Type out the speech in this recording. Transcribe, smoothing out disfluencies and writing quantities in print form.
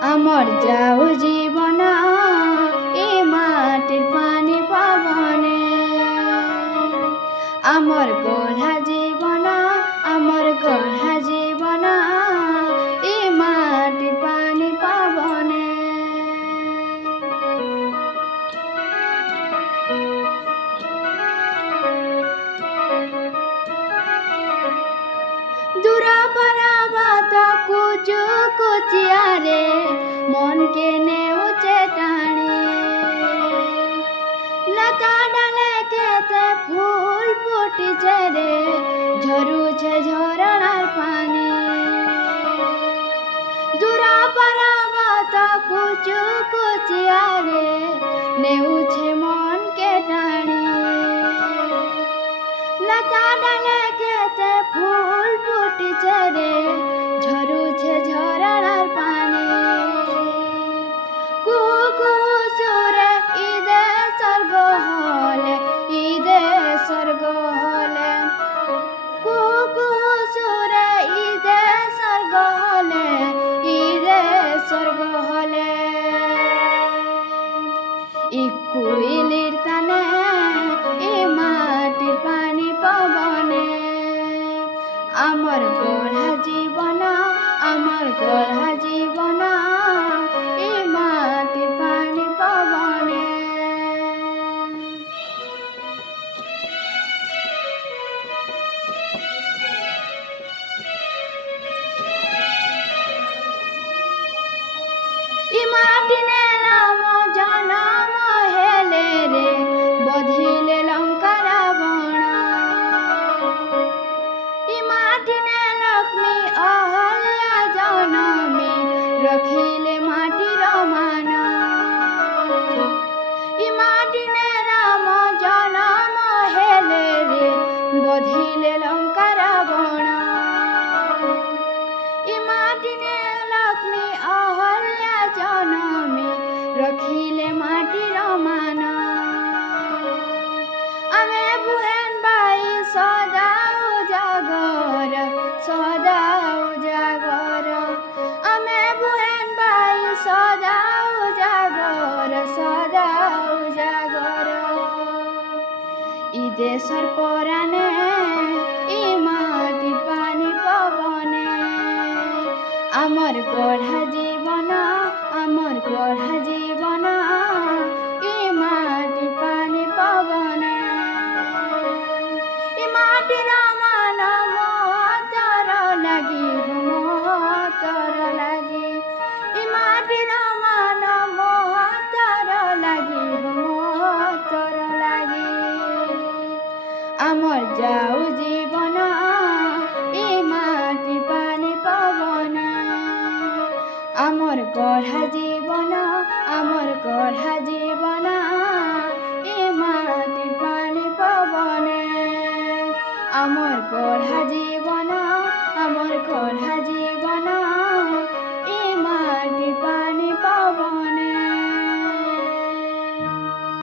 আমার যাও জীবন এ মাটির পানি পবনে, আমার গড়া জীবন, আমার গড়া জীবন এ মাটির পানি পবনে। দূরাপরাবাত কুচু কুচিয়ারে মনকে নেউছে টানি, লতা ডালে কেতে ফুল ফুটিছে রে ঝরুছে ঝরনার পানি। দূরাপরাবাত কুচু কুচিয়ারে নেউছে মনকে টানি, লতা ডালে কেতে ফুল ফুটিছে রে ঝরুছে ঝরনার পানি। কুহু কুহু সুরে ঈদে স্বর্গ হলে, ঈদে স্বর্গ হলে, কুহু কুহু সুরে ঈদে স্বর্গ হলে, ঈদে স্বর্গ হলে। ইকুইলির তানে এ মাটির পানি পবনে, আমার গড়া জীবন, আমার গড়া জীবন এ মাটির পানি পবনে। ই মাটি নেলাম জনম হেলে রে বধিলে লঙ্কা রাবণ, ই মাটি নে লক্ষ্মী অহল্যা জনমে রখিলে মাটির মান, ই মাটি নে রাম জনম হেলে রে বধিলে লঙ্কা রাবণ, ই মাটি নে লক্ষ্মী অহল্যা জনমে রখিলে মাটির মান। আমি বুহেন বাই সদা উজাগর, সদা উজাগর, আমি বুহেন বাই সদা উজাগর, সদা উজাগর। ই দেশর পরাণে ই মাটির পানি পবনে, আমার গড়া জীবন, আমার গড়া জীবন এ মাটির পানি পবনে। এ মাটির মান মহতর লাগি, মহতর লাগি, এ মাটির মান মহতর লাগি, মহতর লাগি। আমার যাও জীবন এ মাটির পানি পবনে, আমার গড়া জীবন, আমার গড়া জীবন এ মাটির পানি পবনে, আমার গড়া জীবন, আমার গড়া জীবন।